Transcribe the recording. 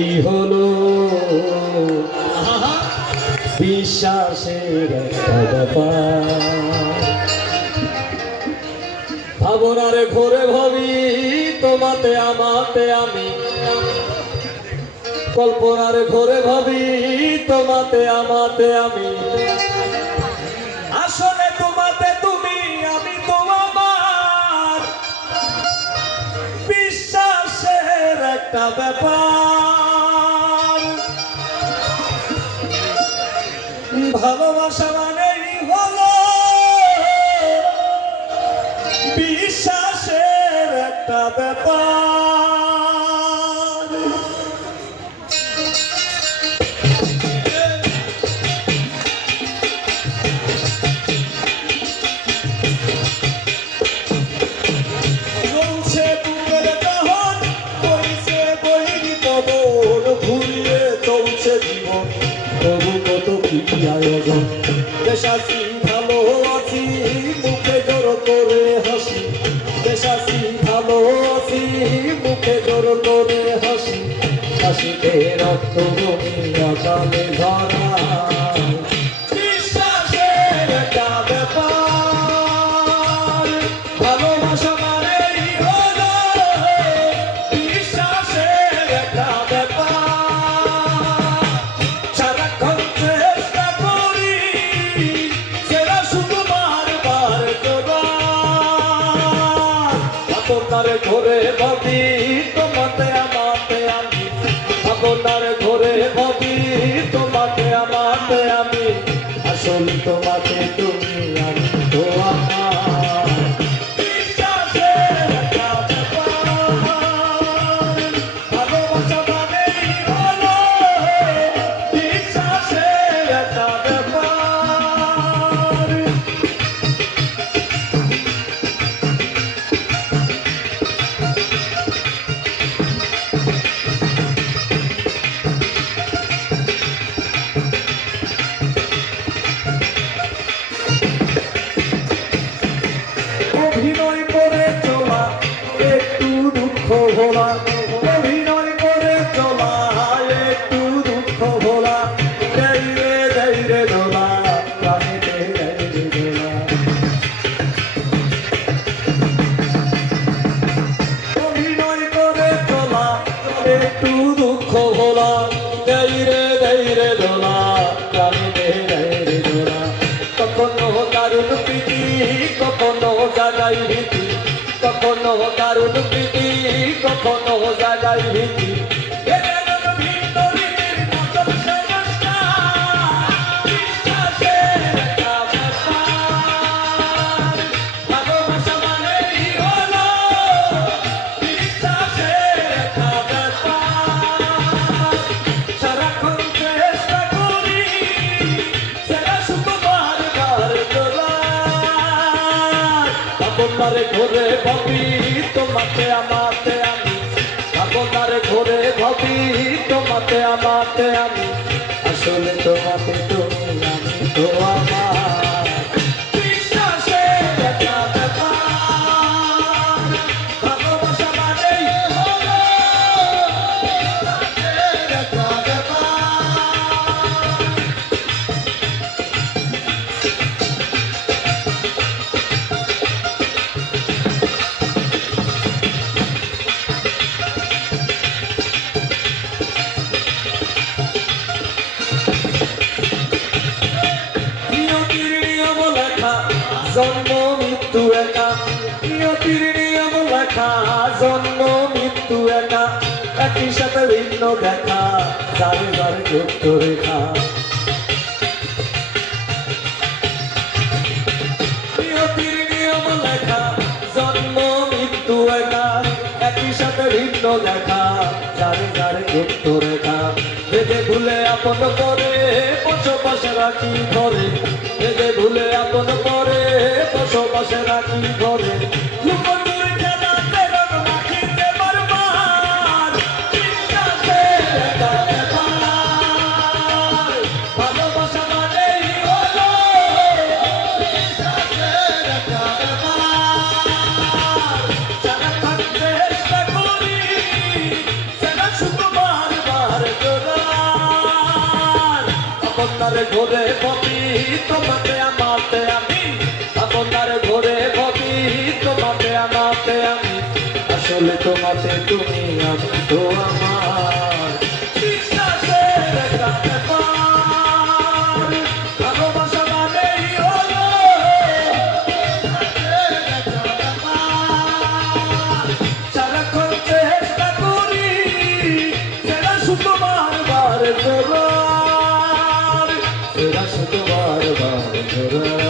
এই হলো বিশ্বাসের একটা ব্যাপার। ভাবনার ঘোরে ভাবি তোমাতে আমাতে আমি, কল্পনার ঘোরে ভাবি তোমাতে আমাতে আমি, আসলে তোমাতে তুমি আমি তো আমার, বিশ্বাসের একটা ব্যাপার। ভালোবাসা মানেই হলো বিশ্বাসের একটা ব্যাপার। চলছে বুকের দহন, বইছে বইনি পবন, ঘুরিয়ে চলছে জীবন, তবু কত কি আয়োজন। বেশ আছি ভালো আছি, মুখে জোর করে হাসি, বেশ আছি ভালো আছি, মুখে জোর করে হাসি, হাসিতে রক্ত বমি অকালে ধরা। বিশ্বাসের একটা ব্যাপার, ভালোবাসা মানেই হলো বিশ্বাসের একটা ব্যাপার। সারাক্ষণ চেষ্টা করি সেরা শুধু বারবার জোগাড়। আপনার ঘরে ভাবি তোমাতে আমাতে আমি, আপনার ঘরে ভাবি তোমাতে আমাতে আমি, আসল তোমাতে তুমি আমি তো আমার। বিশ্বাসের একটা ব্যাপার, ভালোবাসা মানেই হলো বিশ্বাসের একটা ব্যাপার। অভিনয় করে চলা একটু দুঃখ ভোলা, অভিনয় করে চলা একটু দুঃখ ভোলা, ধৈরে ধৈরে দোলা প্রাণীতে ধৈরে দোলা। অভিনয় করে চলা একটু দুঃখ ভোলা, ধৈরে ধৈরে দোলা প্রাণীতে ধৈরে দোলা। কখনো দারুণ প্রীতি কখনো জাগাই ভীতি, কখনো দারুণ প্রীতি কখনো জাগাই ভীতি। ভালোবাসা মানেই হলো বিশ্বাসের একটা ব্যাপার। সারাক্ষণ চেষ্টা করি সেরা শুধু বারবার জোগাড়। আপনার ঘরে ভাবি তোমাতে আমাতে আমি, আপনার ঘরে ভাবি তোমাতে আমাতে আমি, আসলে তোমাতে তুমি আমি তো আমার। বিশ্বাসের একটা ব্যাপার, ভালোবাসা মানেই হলো বিশ্বাসের একটা ব্যাপার। নিয়তির নিয়ম লেখা জন্ম মৃত্যু একা, নিয়তির নিয়ম লেখা জন্ম মৃত্যু একা, একই সাথে ভিন্ন দেখা যারে যারে যুক্ত রেখা। নিয়তির নিয়ম লেখা জন্ম মৃত্যু একা, একই সাথে ভিন্ন দেখা যারে যারে যুক্ত রেখা। ভেবে ভুলে আপন করে বসবাসে রাখি ঘরে, ভেবে ভুলে আপন করে বসবাসে রাখি ঘরে। লুকোচুরি খেলাতে রং মাখিতে বারবার, বিশ্বাসের একটা ব্যাপার। ভালোবাসা মানেই হলো বিশ্বাসের একটা ব্যাপার। সারাক্ষণ চেষ্টা করি সেরা শুধু বারবার আপনার ঘরে ভাবি তোমাকে আমাতে আমি, আপনার ঘরে ভাবি তোমাকে আমাতে আমি, আসলে তোমাতে তুমি আমি তো আমার বিশ্বাসের একটা ব্যাপার, ভালোবাসা মানেই হলো বিশ্বাসের একটা ব্যাপার। সারাক্ষণ চেষ্টা করি সেটা শুধু বারবার জোরার, সেটা শুধু বারবার জোরার।